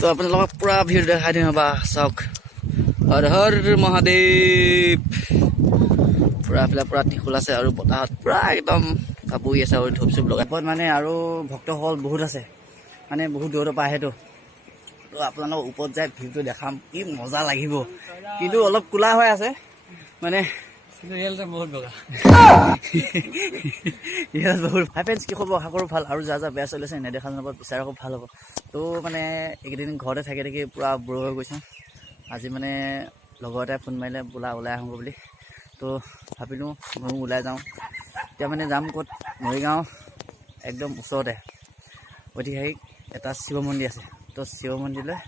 তো আপোনালোকক পুৰা ভিৰ দেখাই দিম বা চাওক হৰ হৰ মহাদেৱ পুৰা এইফালে পুৰা ত্ৰিশূল আছে আৰু বতাহত পুৰা একদম কাপোৰ আছে আৰু ধূপ চুপ লগাই মানে আৰু ভক্তসকল বহুত আছে মানে বহুত দূৰৰ পৰা আহেতো তো আপোনালোকক ওপৰত যাই ভিউটো দেখাম কি মজা লাগিব কিন্তু অলপ কোলা হৈ আছে মানে বহুত বগা বহুত হাই ফ্ৰেণ্ডছ কি খবৰ আশা কৰোঁ ভাল আৰু যা বেয়া চলি আছে নেদেখা জনাব বিচাৰ খুব ভাল হ'ব তো মানে এইকেইদিন ঘৰতে থাকি থাকি পূৰা বৰ হৈ গৈছোঁ আজি মানে লগৰ এটাই ফোন মাৰিলে বোলা ওলাই আহোঁ বুলি তো ভাবিলোঁ ময়ো ওলাই যাওঁ এতিয়া মানে যাম ক'ত মৰিগাঁও একদম ওচৰতে ঐতিহাসিক এটা শিৱ মন্দিৰ আছে তো শিৱ মন্দিৰলৈ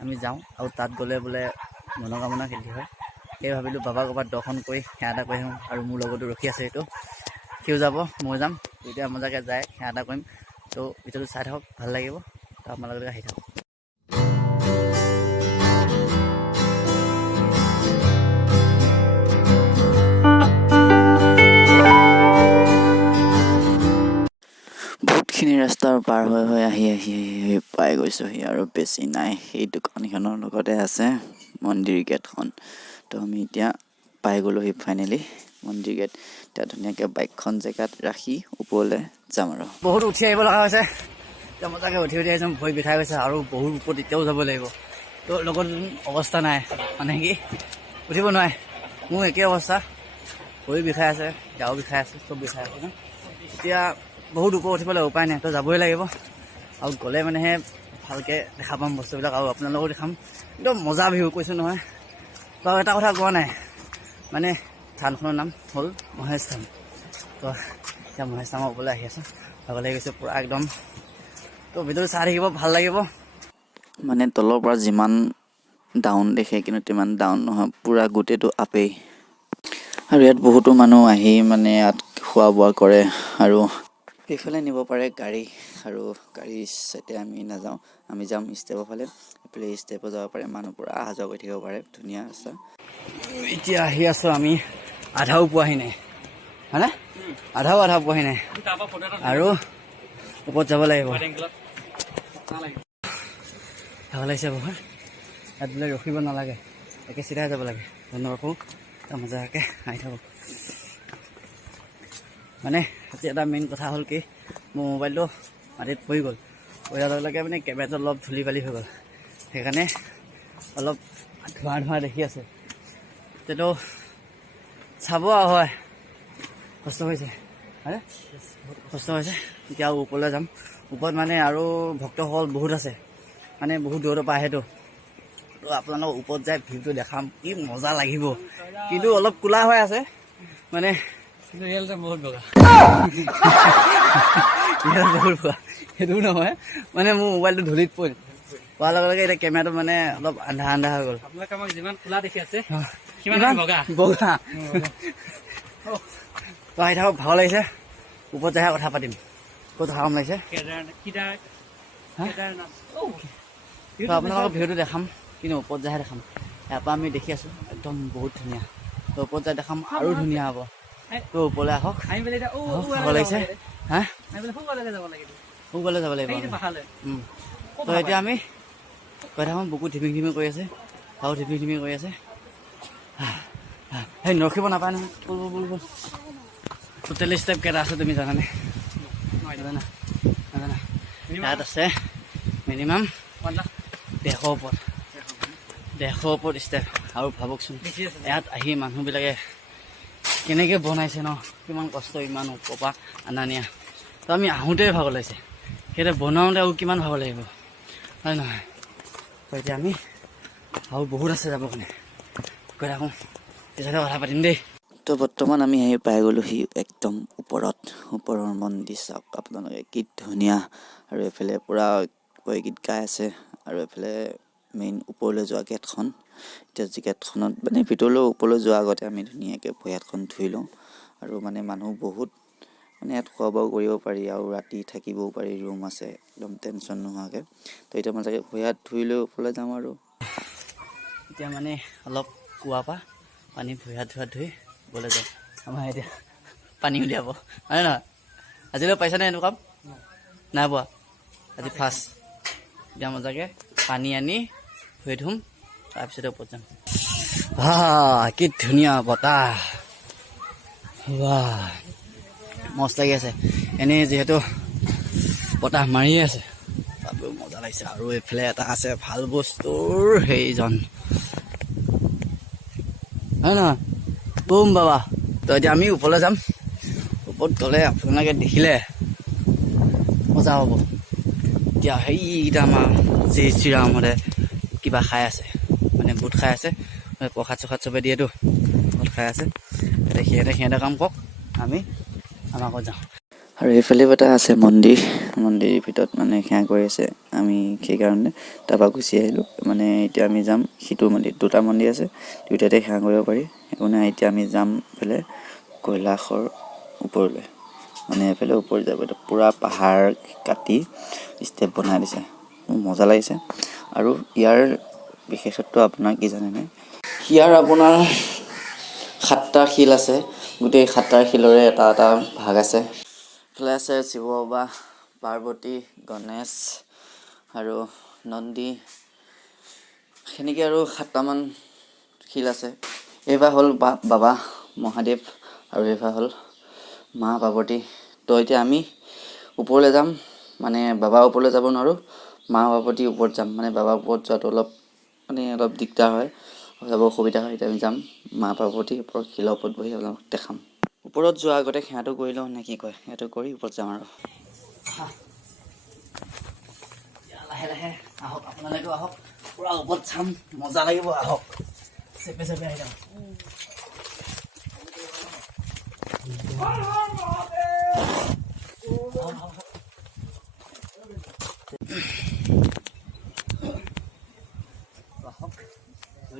আমি যাওঁ আৰু তাত গ'লে বোলে মনোকামনা সিদ্ধি হয় সেই ভাবিলোঁ বাবাক ক'ৰবাত দৰ্শন কৰি সেৱা এটা কৰি আহিম আৰু মোৰ লগতো ৰখি আছে এইটো সিও যাব মই যাম দুইটা মজাকৈ যায় সেৱা এটা কৰিম তো ভিডিঅ'টো চাই থাকক ভাল লাগিব তো আপোনালোকে আহি থাকক বহুতখিনি ৰাস্তাৰ পাৰ হৈ আহি পাই গৈছোঁহি আৰু বেছি নাই সেই দোকানখনৰ লগতে আছে মন্দিৰ গেটখন তো আমি এতিয়া পাই গ'লোহি ফাইনেলি মন্দিৰ গেট এতিয়া ধুনীয়াকৈ বাইকখন জেগাত ৰাখি ওপৰলৈ যাম আৰু বহুত উঠি আহিব লগা হৈছে এতিয়া মজাকৈ উঠি আহিছোঁ ভৰি বিষাই গৈছে আৰু বহুত ওপৰত এতিয়াও যাব লাগিব তো লগত অৱস্থা নাই মানে কি উঠিব নোৱাৰে মোৰ একেই অৱস্থা ভৰি বিষাই আছে গাও বিষাই আছে চব বিষাই আছে এতিয়া বহুত ওপৰত উঠিবলৈ উপায় নাই তো যাবই লাগিব আৰু গ'লে মানেহে ভালকৈ দেখা পাম বস্তুবিলাক আৰু আপোনালোকক দেখাম একদম মজা ভিউ কৈছোঁ নহয় বাৰু এটা কথা কোৱা নাই মানে থানখনৰ নাম হ'ল মহেশ থান তো এতিয়া মহেশ থানৰ ওপৰলৈ আহি আছোঁ ভাগৰ লাগি গৈছে পূৰা একদম তো ভিডিঅ'টো চাই থাকিব ভাল লাগিব মানে তলৰ পৰা যিমান ডাউন দেখে কিন্তু তিমান ডাউন নহয় পূৰা গোটেইটো আপেই আৰু ইয়াত বহুতো মানুহ আহি মানে ইয়াত খোৱা বোৱা কৰে আৰু সেইফালে নিব পাৰে গাড়ী আৰু গাড়ী চাইডে আমি নাযাওঁ আমি যাম ষ্টেপৰ ফালে এইফালে ষ্টেপত যাব পাৰে মানুহ পূৰা অহা যোৱা কৰি থাকিব পাৰে ধুনীয়া ৰাস্তা এতিয়া আহি আছোঁ আমি আধাও পোৱাহি নাই হয়নে আধাও পোৱাহি নাই আৰু ওপৰত যাব লাগিব ভাল লাগিছে বহুত ইয়াত বোলে ৰখিব নালাগে একে চিধাই যাব লাগে নৰখোঁ তাৰ মজাকৈ আহি থাকোঁ মানে আজি এটা মেইন কথা হ'ল কি মোৰ মোবাইলটো মাটিত পৰি গ'ল পৰাৰ লগে লগে মানে কেমেৰাটো অলপ ধূলি বালি হৈ গ'ল সেইকাৰণে অলপ ধোঁৱা দেখি আছে তেতো চাব আৰু হয় কষ্ট হৈছে হয়নে কষ্ট হৈছে এতিয়া আৰু ওপৰলৈ যাম ওপৰত মানে আৰু ভক্তসকল বহুত আছে মানে বহুত দূৰৰ পৰা আহেতো তো আপোনালোকক ওপৰত যাই ভিউটো দেখাম কি মজা লাগিব কিন্তু অলপ কোলা হৈ আছে মানে বহুত বগা বহুত বগা সেইটো নহয় মানে মোৰ মোবাইলটো ধূলিত পোৱাৰ লগে লগে এতিয়া কেমেৰাটো মানে অলপ আন্ধা হৈ গ'ল আপোনালোকে আমাক যিমান খোলা দেখি আছে সিমান বগা তো আহি থাকক ভাগৰ লাগিছে ওপৰত যাই কথা পাতিম ক'ত হাৰাম লাগিছে তো আপোনালোকক ভিডিঅ'টো দেখাম কিন্তু ওপৰত যাই দেখাম ইয়াৰ পৰা আমি দেখি আছোঁ একদম বহুত ধুনীয়া তো ওপৰত যাই দেখাম আৰু ধুনীয়া হ'ব তো ওপৰলৈ আহক ভাগৰ লাগিছে হা সোনকালে যাব লাগিব তো এতিয়া আমি কৈ থাকোঁ বুকু ধিমিক কৰি আছে আৰু ধিমিক কৰি আছে সেই নৰখিব নাপায় নহয় বল টোটেল ষ্টেপ কেইটা আছে তুমি জানানে নাজানা ইয়াত আছে মিনিমাম 150 ওপৰত ষ্টেপ আৰু ভাবকচোন ইয়াত আহি মানুহবিলাকে কেনেকৈ বনাইছে ন কিমান কষ্ট ইমান ওপৰৰ পৰা অনা নিয়া তো আমি আহোঁতেই ভাগৰ লাগিছে সেইটোৱে বনাওঁতে আৰু কিমান ভাগৰ লাগিব হয় নহয় তো এতিয়া আমি আৰু বহুত আছে যাব কাৰণে কৈ থাকোঁ পিছতে কথা পাতিম দেই তো বৰ্তমান আমি আহি পাই গ'লোহি একদম ওপৰৰ মন্দিৰ চাওক আপোনালোকে কি ধুনীয়া আৰু এইফালে পূৰা গীত গাই আছে আৰু এইফালে মেইন ওপৰলৈ যোৱা গেটখন এতিয়া যি গেটখনত মানে ভিতৰলৈ ওপৰলৈ যোৱাৰ আগতে আমি ধুনীয়াকৈ ভৰি হাতখন ধুই লওঁ আৰু মানে মানুহ বহুত মানে ইয়াত খোৱা বোৱা কৰিব পাৰি আৰু ৰাতি থাকিবও পাৰি ৰুম আছে একদম টেনশ্যন নোহোৱাকৈ তো এতিয়া মই চাগে ভৰি হাত ধুই লৈ ওপৰলৈ যাম আৰু এতিয়া মানে অলপ কুঁৱাৰ পৰা পানী ভৰি হাত ধুই ওপৰলৈ যাওঁ আমাৰ এতিয়া পানী উলিয়াব হয়নে নহয় আজিলৈ পাইছানে এনেকুৱা কাম নাই পোৱা আজি ফাৰ্ষ্ট এতিয়া মজাকৈ পানী আনি থৈ থ'ম তাৰপিছতে ওপৰত যাম কি ধুনীয়া বতাহ মস্ত লাগি আছে এনেই যিহেতু বতাহ মাৰিয়ে আছে তাতো মজা লাগিছে আৰু এইফালে এটা আছে ভাল বস্তুৰ সেইজন হয় নহয় বুম বাবা তো এতিয়া আমি ওপৰলৈ যাম ওপৰত গ'লে আপোনালোকে দেখিলে মজা হ'ব এতিয়া সেইকেইটা আমাৰ জয় শ্ৰীৰামহঁতে কিবা খাই আছে মানে বুট খাই আছে প্ৰসাদ চসাদ চবে দিয়েতো বুট খাই আছে এতিয়া সিহঁতে কাম কৰক আমি আমাকো যাওঁ আৰু এইফালে এটা আছে মন্দিৰ ভিতৰত মানে সেৱা কৰি আছে আমি সেইকাৰণে তাৰপৰা গুচি আহিলোঁ মানে এতিয়া আমি যাম সিটো মন্দিৰ দুটা মন্দিৰ আছে দুয়োটাতে সেৱা কৰিব পাৰি একো নাই এতিয়া আমি যাম এইফালে কৈলাশৰ ওপৰলৈ মানে এইফালে ওপৰত যাব এতিয়া পূৰা পাহাৰ কাটি ষ্টেপ বনাই দিছে মজা লাগিছে আৰু ইয়াৰ বিশেষত্ব আপোনাৰ কি জানেনে ইয়াৰ আপোনাৰ 7টা শিল আছে গোটেই 7টা শিলৰে এটা এটা ভাগ আছে এইফালে আছে শিৱ বাবা পাৰ্বতী গণেশ আৰু নন্দী সেনেকৈ আৰু 7টামান শিল আছে এইবাৰ হ'ল বাবা মহাদেৱ আৰু এইবাৰ হ'ল মা পাৰ্বতী তো এতিয়া আমি ওপৰলৈ যাম মানে বাবাৰ ওপৰলৈ যাব নোৱাৰোঁ মা পাৰ্বতীৰ ওপৰত যাম মানে বাবাৰ ওপৰত যোৱাটো অলপ দিগদাৰ হয় যাব অসুবিধা হয় এতিয়া আমি যাম মা পাৰ্বতীৰ ওপৰত শিলৰ ওপৰত বহি আপোনালোকক দেখাম ওপৰত যোৱাৰ আগতে সেৱাটো কৰি লওঁ নে কি কয় সেৱাটো কৰি ওপৰত যাম আৰু লাহে লাহে আহক আপোনালোকেও আহক পূৰা ওপৰত চাম মজা লাগিব আহক চেপে চেপে আহি যাম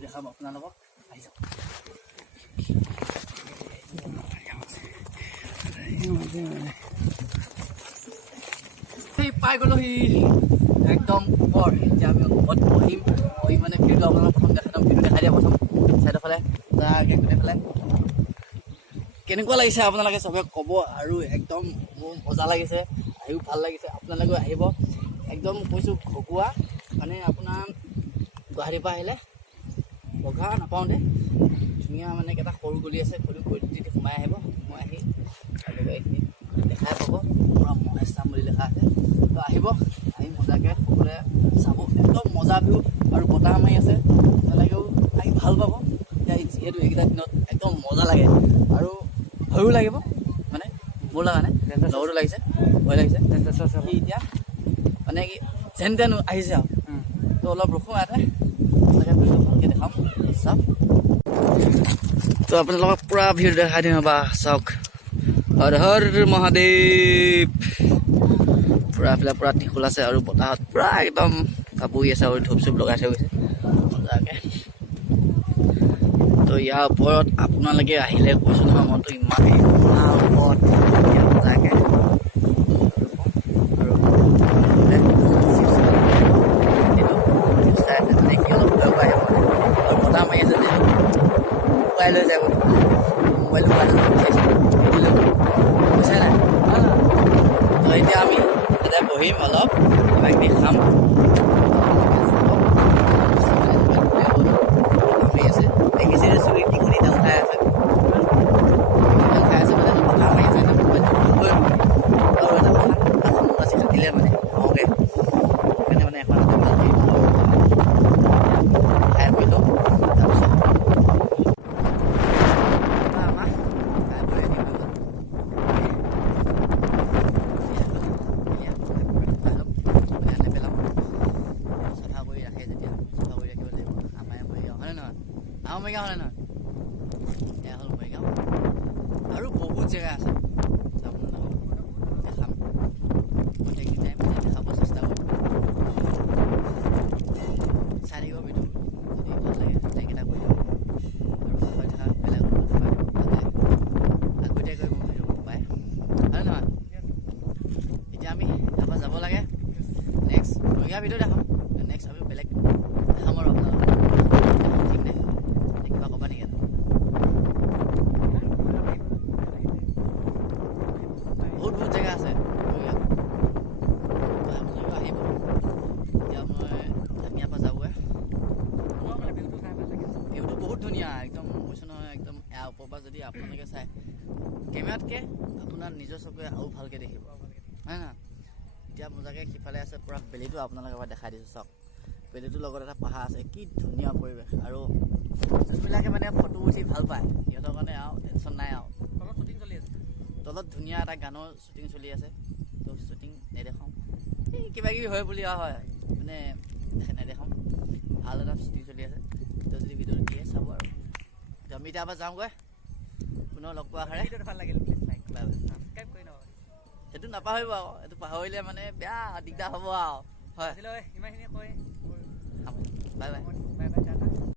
দেখাম আপোনালোকক আহি যাওক পাই গ'লোহি একদম ওপৰ এতিয়া আমি ওপৰত বহি মানে ভিডিঅ'টো আপোনালোকক প্ৰথম দেখাই দিম ভিডিঅ' দেখাই দিয়া প্ৰথম চাইডৰ ফালে তাকে গোটেই ফালে কেনেকুৱা লাগিছে আপোনালোকে চবে ক'ব আৰু একদম মোৰ মজা লাগিছে আহিও ভাল লাগিছে আপোনালোকেও আহিব একদম কৈছোঁ খকুৱা মানে আপোনাৰ গুৱাহাটীৰ পৰা আহিলে বগা নাপাওঁতে ধুনীয়া মানে এটা সৰু গলি আছে সৰু গলিত সোমাই আহিব সোমাই আহি আপোনালোকে এইখিনি দেখাই পাব পূৰা মহেশধাম বুলি লিখা আছে তো আহিব আহি মজাকৈ সকলোৱে চাব একদম মজা ভিউ আৰু বতাহ মাৰি আছে আপোনালোকেও আহি ভাল পাব এতিয়া যিহেতু এইকেইটা দিনত একদম মজা লাগে আৰু ভয়ো লাগিব মানে মোৰ লগা নাই লগতো লাগিছে ভয় লাগিছে সি এতিয়া মানে কি যেন তেন আহিছে আৰু তো অলপ ৰখোঁ ইয়াতে ভালকৈ দেখাম চাওক তো আপোনালোকক পূৰা ভিৰ দেখাই দিম বা চাওক হৰ হৰ মহাদেৱ পূৰা এইফালে পূৰা ত্ৰিশূল আছে আৰু বতাহত পূৰা একদম কাপোৰ আছে আৰু ধূপ চুপ লগাই থৈ গৈছে মজাকৈ তো ইয়াৰ ওপৰত আপোনালোকে আহিলে কৈছোঁ নহয় মইতো ইমানেই ওপৰত মজাকৈ মোবাইল লৈ যায় মোবাইলটো পইচা নাই তো এতিয়া আমি তাতে বহিম অলপ কিবা কিবি খাম আছে দেখিছে চুৰি টিকনি ডাল খাই আছে মানে বতাহ মাৰি আছে আৰু এটা কথা এখন বাছি কাটিলে মানে হওঁগৈ সেইকাৰণে মানে এখন খাই পৰিলোঁ তাৰপিছত মৰিগাঁও হ'লে নহয় এয়া হ'ল মৰিগাঁও আৰু বহুত জেগা আছে আপোনালোকক দেখাম গোটেইকেইটাই মানে দেখাব চেষ্টা কৰিম চাই থাকিব ভিডিঅ' যদি ভাল লাগে গোটেইকেইটা কৰি দিব আৰু হৈ থকা বেলেগ আগতীয়াকৈ মোক ভিডিঅ' পায় হয় নহয় এতিয়া আমি তাৰপৰা যাব লাগে নেক্সট মৰিগাঁও ভিডিঅ' দেখাম নেক্সট আমি বেলেগ দেখাম আৰু আপোনালোকক ঠিক নাই কিবা ক'বা নেকি বহুত জেগা আছে আপোনালোকে আহিব এতিয়া আমি কৈছোঁ নহয় একদম এয়া ওপৰৰ পৰা যদি আপোনালোকে চাই কেমেৰাতকৈ আপোনাৰ নিজৰ চকুৰে আৰু ভালকৈ দেখিব হয় নহয় এতিয়া মজাকৈ সিফালে আছে পূৰা বেলিটো আপোনালোকে এবাৰ দেখাই দিছোঁ চাওক বেলিটোৰ লগত এটা পাহাৰ আছে কি ধুনীয়া পৰিৱেশ আৰু যোনবিলাকে মানে ফটো উঠি ভাল পায় সিহঁতৰ কাৰণে আৰু টেনশ্যন নাই আৰু তলত শ্বুটিং চলি আছে তলত ধুনীয়া এটা গানৰ শ্বুটিং চলি আছে তো শ্বুটিং নেদেখাওঁ এই কিবা কিবি হয় বুলি হয় মানে নেদেখাওঁ ভাল এটা শ্বুটিং চলি আছে তো যদি ভিডিঅ'টো দিয়ে চাব আৰু আমি এতিয়া আমাৰ যাওঁগৈ পুনৰ লগ পোৱা আশাৰে ভাল লাগিল please like bye bye subscribe কৰি নকৰিব সেইটো নাপাহৰিব আকৌ এইটো পাহৰিলে মানে বেয়া দিগদাৰ হ'ব আৰু হয় আজিলৈ ইমানখিনি কৈ বাই বাই